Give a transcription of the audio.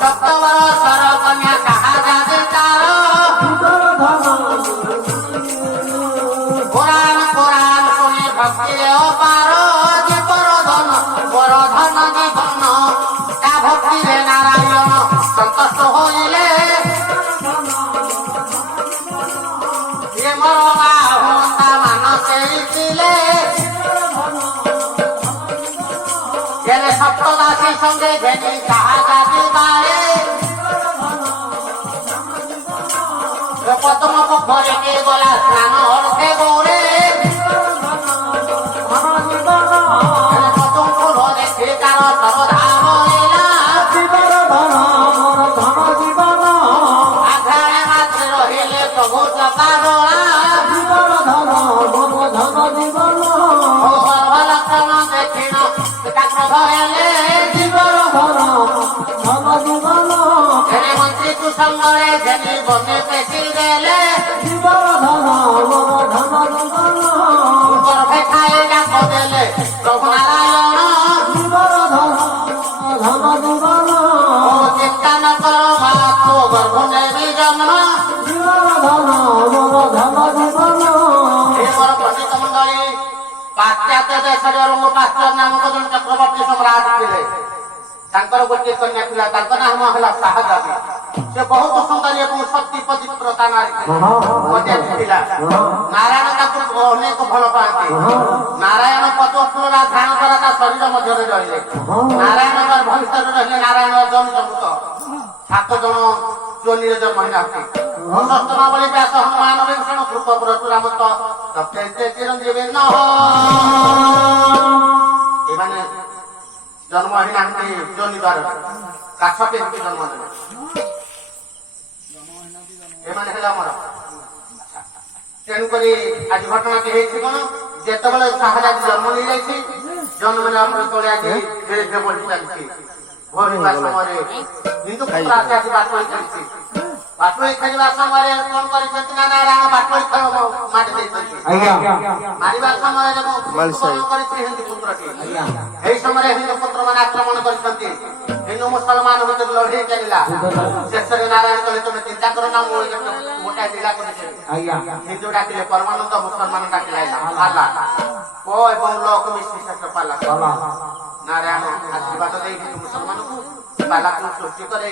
সপ্তবর সরকন্যা কাহা যাবে তার পুরাণ পুরাণ শুনি ভক্তিরে অপার যে বড়ধন জীবন তা ভক্তিরে নারায়ণ সন্তুষ্ট হইলে যে মরবা হন্তা মানসে দিলে জেনে সপ্তদাসীর সঙ্গে জেনে কাহা যাবে বারে প্রথম পক্ষরে কে গলা স্নান অর্থে গৌরে প্রথম ফুল দেখে তার সরধাম আঘাড়ে মাত্রে রহিলে প্রভু চকাডোলা সর্বলক্ষণ দেখিন কাক্র ধরেলে জেনে মন্ত্রী কুসঙ্গরে জেনে বনে পেশি দেলে গর্ভে খায়ে ডাক দেলে প্রভু নারায়ণ চিন্তা ন কর মা তো গর্ভ নেবি জন্ম ମୋର ପଣ୍ଡିତ ମଣ୍ଡଳୀ ପାଶ୍ଚାତ୍ୟ ଦେଶରେ ପାଶ୍ଚାତ୍ୟ ନାମକ ଜଣେ ଚକ୍ରବର୍ତ୍ତୀ ସମ୍ରାଟ ଥିଲେ ତାଙ୍କର ଗୋଟିଏ କନ୍ୟା ଥିଲା ତାଙ୍କ ନାମ ହେଲା ଶାହାଜାଦି ସେ ବହୁତ ସୁନ୍ଦରୀ ଏବଂ ସତୀ ପତିବ୍ରତା ନାରୀ ଥିଲା ନାରାୟଣ ତାକୁ ଅନେକ ଭଲ ପାଆନ୍ତି ନାରାୟଣ ପଦ୍ମଫୁଲର ଧ୍ୟାନ ଦ୍ୱାରା ତା ଶରୀର ମଧ୍ୟରେ ରହିଲେ ନାରାୟଣଙ୍କ ଭବିଷ୍ୟରେ ରହିଲେ ନାରାୟଣ ଜମୁତ 7 ଜଣ ଯୋନିରେ ଜନ୍ମ ହେଲାନ୍ତି ଅସସ୍ତମାବଳୀ ବ୍ୟାସ ହନୁମାନ ବିଭୀଷଣ ଧ୍ରୁବ ପରଶୁରାମନ୍ତ ସତ୍ୟଜିତ ଚିରଞ୍ଜୀବୀ ନଃ ଏମାନେ ଜନ୍ମ ହେଇନାହାନ୍ତି ଯୋନି ଦ୍ୱାରା କାଠ କେମିତି ଜନ୍ମ ନେବେ ଏମାନେ ହେଲେ ଆମର ତେଣୁକରି ଆଜି ଘଟଣାଟି ହେଇଛି କଣ ଯେତେବେଳେ ଶାହାଜାଦି ଜନ୍ମ ନେଇଯାଇଛି ଜନ୍ମ ନେବା ପରେ ତଳେ ଆଜି ଧୀରେ ଧୀରେ ବଢି ଚାଲିଛି ଭୋରିବା ସମୟରେ ହିନ୍ଦୁ ପୁତ୍ର ଆସି ବାଟୋଇ ଚାଲିଛି ବାଟୋଇ ଖେଳିବା ସମୟରେ କଣ କରିଛନ୍ତି ନା ନାରାୟଣ ବାଟୋଇ ଖେଳ ମାରି ଦେଇଛନ୍ତି ମାରିବା ସମୟରେ କରିଛି ହିନ୍ଦୁ ପୁତ୍ରଟି ଏହି ସମୟରେ ହିନ୍ଦୁ ପୁତ୍ର ମାନେ ଆକ୍ରମଣ କରିଛନ୍ତି ହିନ୍ଦୁ ମୁସଲମାନ ଭିତରେ ଲଢେଇ ଚାଲିଲା ଶେଷରେ ନାରାୟଣ କହିଲେ ତମେ ଚିନ୍ତା କର ନା ମୁଁ ଗୋଟାଏ ଜିଲ୍ଲା କରିଛି ହିନ୍ଦୁ ଡାକିଲେ ପରମାନନ୍ଦ ମୁସଲମାନ ଡାକିଲା ପାଲା ପ ଏବଂ ଲକୁ ମିଶି ଶେଷ ପାଲା ନାରାୟଣ ଆଶୀର୍ବାଦ ଦେଇ ହିନ୍ଦୁ ମୁସଲମାନକୁ ପାଲାକୁ ସୃଷ୍ଟି କରେ